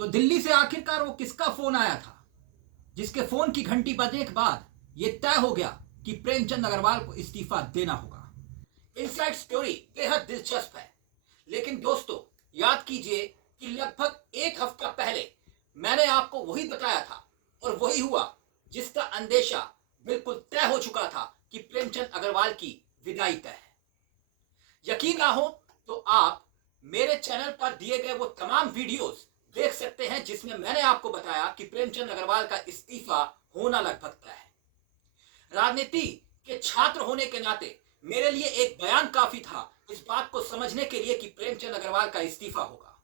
तो दिल्ली से आखिरकार वो किसका फोन आया था जिसके फोन की घंटी बजने के बाद यह तय हो गया कि प्रेमचंद अग्रवाल को इस्तीफा देना होगा। इनसाइड स्टोरी बेहद दिलचस्प है, लेकिन दोस्तों याद कीजिए कि लगभग एक हफ्ता पहले मैंने आपको वही बताया था और वही हुआ जिसका अंदेशा बिल्कुल तय हो चुका था कि प्रेमचंद अग्रवाल की विदाई तय है। यकीन ना हो तो आप मेरे चैनल पर दिए गए वो तमाम वीडियोस देख सकते हैं जिसमें मैंने आपको बताया कि प्रेमचंद अग्रवाल का इस्तीफा होना लगभग तय है। राजनीति के छात्र होने के नाते मेरे लिए एक बयान काफी था इस बात को समझने के लिए कि प्रेमचंद अग्रवाल का इस्तीफा होगा।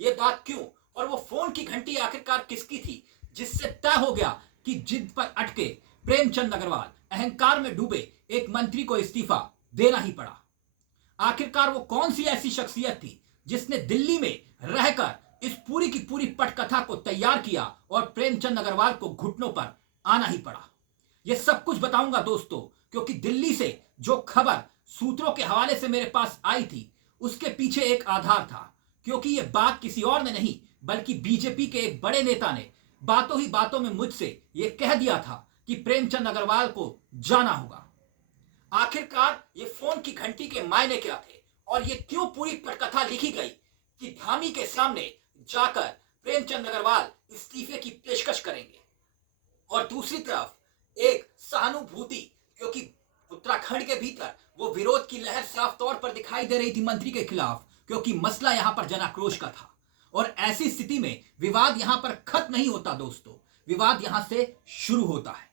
यह बात क्यों और वो फोन की घंटी आखिरकार किसकी थी जिससे तय हो गया कि जिद पर अटके प्रेमचंद अग्रवाल अहंकार में डूबे एक मंत्री को इस्तीफा देना ही पड़ा। आखिरकार वो कौन सी ऐसी शख्सियत थी जिसने दिल्ली में रहकर इस पूरी की पूरी पटकथा को तैयार किया और प्रेमचंद अग्रवाल को घुटनों पर आना ही पड़ा। यह सब कुछ बताऊंगा दोस्तों, क्योंकि दिल्ली से जो खबर सूत्रों के हवाले से मेरे पास आई थी उसके पीछे एक आधार था, क्योंकि यह बात किसी और ने नहीं बल्कि बीजेपी के एक बड़े नेता ने बातों ही बातों में मुझसे यह कह दिया था कि प्रेमचंद अग्रवाल को जाना होगा। आखिरकार ये फोन की घंटी के मायने क्या थे और ये क्यों पूरी पटकथा लिखी गई कि धामी के सामने जाकर प्रेमचंद अग्रवाल इस्तीफे की पेशकश करेंगे और दूसरी तरफ एक सहानुभूति, क्योंकि उत्तराखंड के भीतर वो विरोध की लहर साफ तौर पर दिखाई दे रही थी मंत्री के खिलाफ, क्योंकि मसला यहां पर जनाक्रोश का था। और ऐसी स्थिति में विवाद यहां पर खत्म नहीं होता दोस्तों, विवाद यहां से शुरू होता है।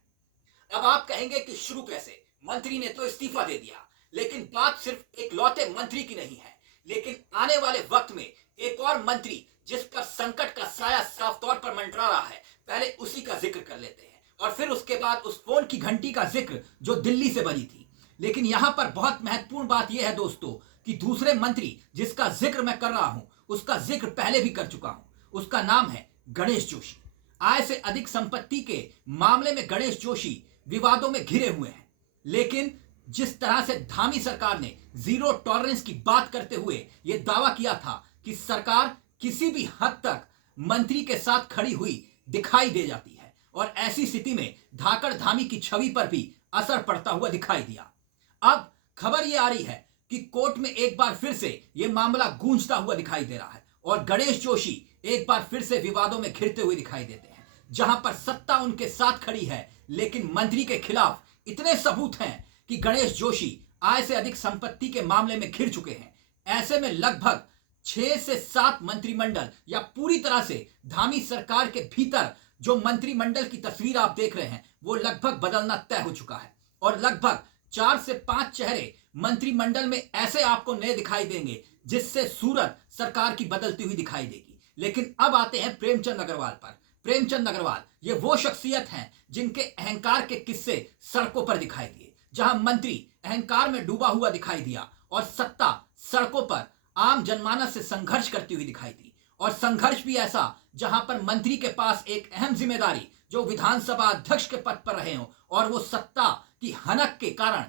अब आप कहेंगे कि शुरू कैसे, मंत्री ने तो इस्तीफा दे दिया। लेकिन बात सिर्फ एक लौते मंत्री की नहीं है, लेकिन आने वाले वक्त में एक और मंत्री जिस पर संकट का साया साफ तौर पर मंडरा रहा है, पहले उसी का जिक्र कर लेते हैं और फिर उसके बाद उस फोन की घंटी का जिक्र जो दिल्ली से बजी थी। लेकिन यहां पर बहुत महत्वपूर्ण बात यह है दोस्तों कि दूसरे मंत्री जिसका जिक्र मैं कर रहा हूं उसका जिक्र पहले भी कर चुका हूं। उसका नाम है गणेश जोशी। आय से अधिक संपत्ति के मामले में गणेश जोशी विवादों में घिरे हुए हैं, लेकिन जिस तरह से धामी सरकार ने जीरो टॉलरेंस की बात करते हुए यह दावा किया था कि सरकार किसी भी हद तक मंत्री के साथ खड़ी हुई दिखाई दे जाती है, और ऐसी स्थिति में धाकड़ धामी की छवि पर भी असर पड़ता हुआ दिखाई दिया। अब खबर यह आ रही है कि कोर्ट में एक बार फिर से यह मामला गूंजता हुआ दिखाई दे रहा है और गणेश जोशी एक बार फिर से विवादों में घिरते हुए दिखाई देते हैं। जहां पर सत्ता उनके साथ खड़ी है, लेकिन मंत्री के खिलाफ इतने सबूत हैं कि गणेश जोशी आय से अधिक संपत्ति के मामले में घिर चुके हैं। ऐसे में लगभग 6 से 7 मंत्रिमंडल या पूरी तरह से धामी सरकार के भीतर जो मंत्रिमंडल की तस्वीर आप देख रहे हैं वो लगभग बदलना तय हो चुका है और लगभग 4 से 5 चेहरे मंत्रिमंडल में ऐसे आपको नए दिखाई देंगे जिससे सूरत सरकार की बदलती हुई दिखाई देगी। लेकिन अब आते हैं प्रेमचंद अग्रवाल पर। प्रेमचंद अग्रवाल ये वो शख्सियत हैं जिनके अहंकार के किस्से सड़कों पर दिखाई दिए, जहां मंत्री अहंकार में डूबा हुआ दिखाई दिया और सत्ता सड़कों पर आम जनमानस से संघर्ष करती हुई दिखाई दी। और संघर्ष भी ऐसा जहां पर मंत्री के पास एक अहम जिम्मेदारी जो विधानसभा अध्यक्ष के पद पर रहे हों और वो सत्ता की हनक के कारण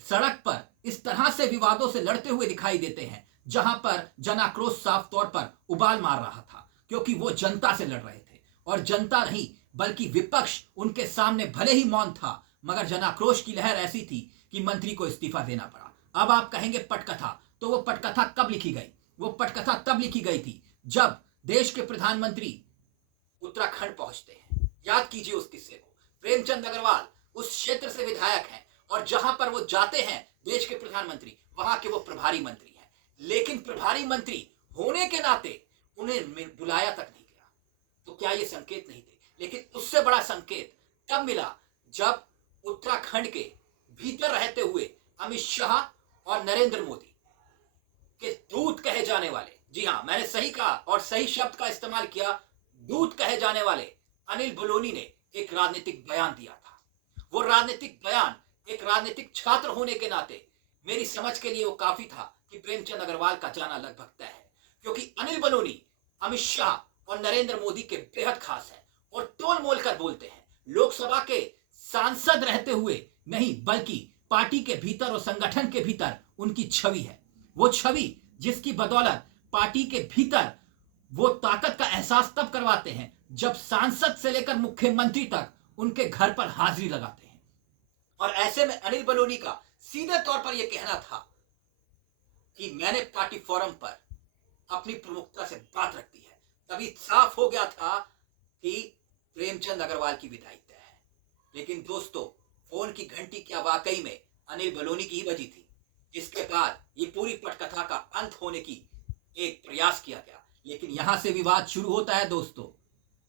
सड़क पर इस तरह से विवादों से लड़ते हुए दिखाई देते हैं, जहां पर जनाक्रोश साफ तौर पर उबाल मार रहा था, क्योंकि वो जनता से लड़ रहे थे और जनता नहीं बल्कि विपक्ष उनके सामने भले ही मौन था, मगर जनाक्रोश की लहर ऐसी थी कि मंत्री को इस्तीफा देना पड़ा। अब आप कहेंगे पटकथा, तो वो पटकथा कब लिखी गई? वो पटकथा तब लिखी गई थी जब देश के प्रधानमंत्री उत्तराखंड पहुंचते हैं। याद कीजिए उस किस्से को। प्रेमचंद अग्रवाल उस क्षेत्र से विधायक हैं और जहां पर वो जाते हैं देश के प्रधानमंत्री, वहां के वो प्रभारी मंत्री हैं। लेकिन प्रभारी मंत्री होने के नाते उन्हें बुलाया तक नहीं गया। तो क्या ये संकेत नहीं थे? लेकिन उससे बड़ा संकेत तब मिला जब उत्तराखंड के भीतर रहते हुए अमित शाह और नरेंद्र मोदी के दूत कहे जाने वाले, जी हां मैंने सही कहा और सही शब्द का इस्तेमाल किया, दूत कहे जाने वाले अनिल बलूनी ने एक राजनीतिक बयान दिया था। वो राजनीतिक बयान एक राजनीतिक छात्र होने के नाते मेरी समझ के लिए वो काफी था कि प्रेमचंद अग्रवाल का जाना लगभग तय है, क्योंकि अनिल बलूनी अमित शाह और नरेंद्र मोदी के बेहद खास है और तोल मोल कर बोलते हैं। लोकसभा के सांसद रहते हुए नहीं बल्कि पार्टी के भीतर और संगठन के भीतर उनकी छवि है। वो छवि जिसकी बदौलत पार्टी के भीतर वो ताकत का एहसास तब करवाते हैं जब सांसद से लेकर मुख्यमंत्री तक उनके घर पर हाजिरी लगाते हैं। और ऐसे में अनिल बलूनी का सीधे तौर पर यह कहना था कि मैंने पार्टी फोरम पर अपनी प्रमुखता से बात रख दी है। तभी साफ हो गया था कि प्रेमचंद अग्रवाल की विदाई तय है। लेकिन दोस्तों, फोन की घंटी क्या वाकई में अनिल बलूनी की ही बजी थी, जिसके बाद ये पूरी पटकथा का अंत होने की एक प्रयास किया गया। लेकिन यहां से विवाद शुरू होता है दोस्तों,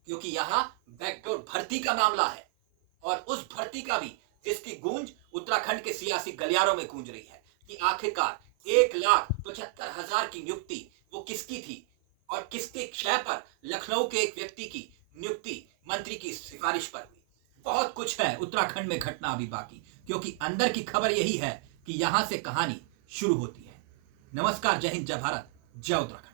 क्योंकि यहां बैकडोर भर्ती का मामला है, और उस भर्ती का भी जिसकी गूंज उत्तराखंड के सियासी गलियारों में गूंज रही है कि आखिरकार 1,75,000 की नियुक्ति वो किसकी थी और किसके क्षय पर लखनऊ के एक व्यक्ति की नियुक्ति मंत्री की सिफारिश पर हुई। बहुत कुछ है उत्तराखंड में घटना अभी बाकी, क्योंकि अंदर की खबर यही है कि यहां से कहानी शुरू होती है। नमस्कार, जय हिंद, जय भारत, जय उत्तराखंड।